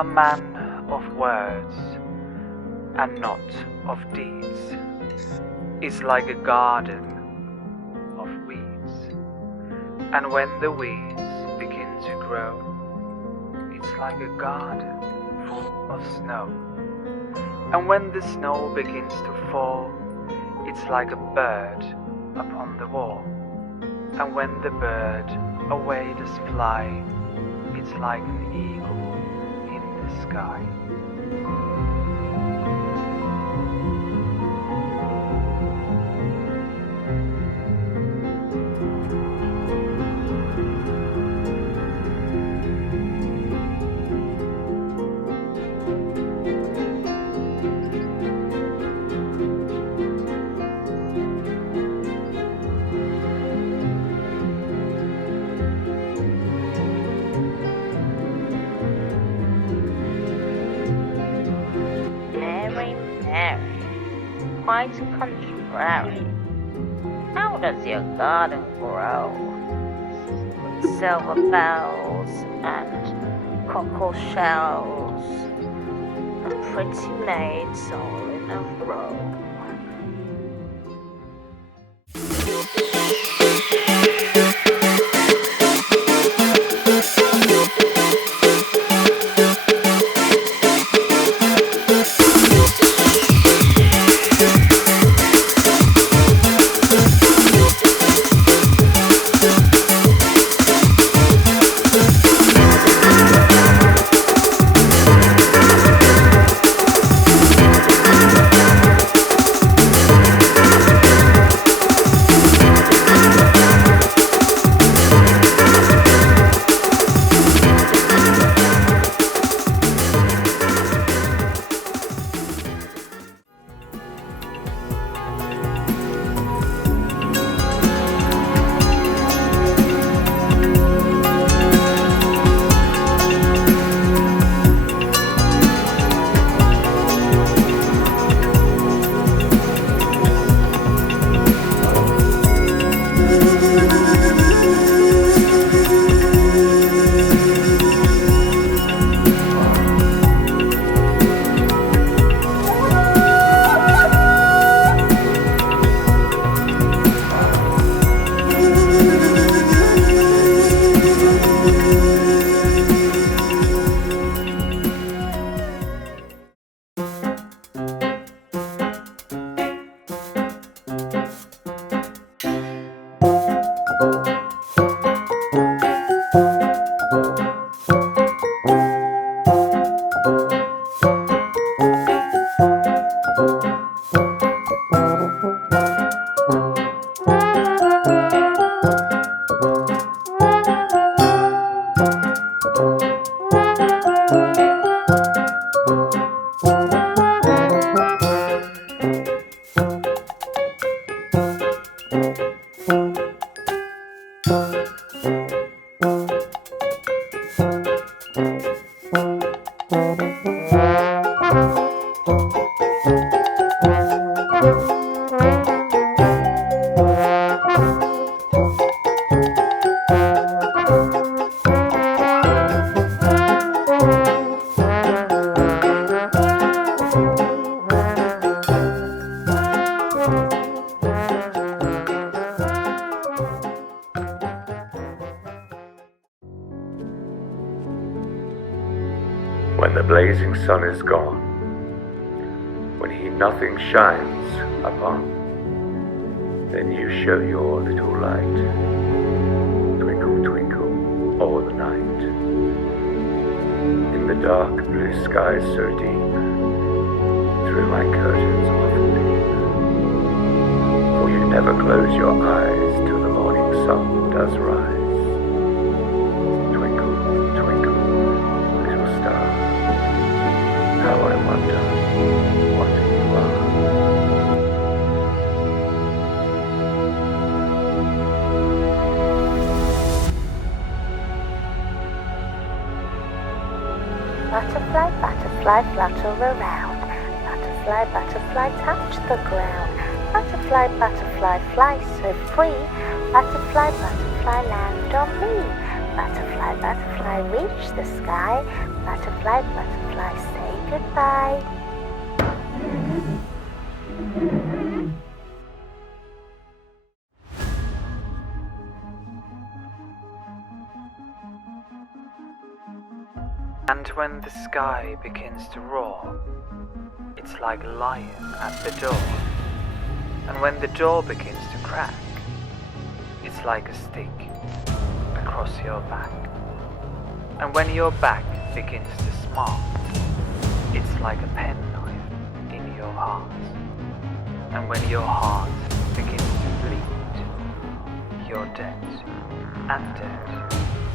A man of words and not of deeds is like a garden of weeds, and when the weeds begin to grow, it's like a garden full of snow, and when the snow begins to fall, it's like a bird upon the wall, and when the bird away does fly, it's like an eagle in the sky. Quite contrary. How does your garden grow? Silver bells and cockle shells and pretty maids all in a row. When the blazing sun is gone, when he nothing shines upon, then you show your little light, twinkle, twinkle, o'er the night. In the dark blue skies so deep, through my curtains often peep, for you never close your eyes till the morning sun does rise. Twinkle, twinkle, little star, how I wonder what you are. Butterfly, butterfly, flutter around. Butterfly, butterfly, touch the ground. Butterfly, butterfly, fly so free. Butterfly, butterfly, land on me. Butterfly, butterfly, reach the sky. Butterfly, butterfly, say goodbye. And when the sky begins to roar, it's like a lion at the door. And when the door begins to crack, it's like a stick across your back. And when your back begins to smart, it's like a penknife in your heart. And when your heart begins to bleed, you're dead and dead.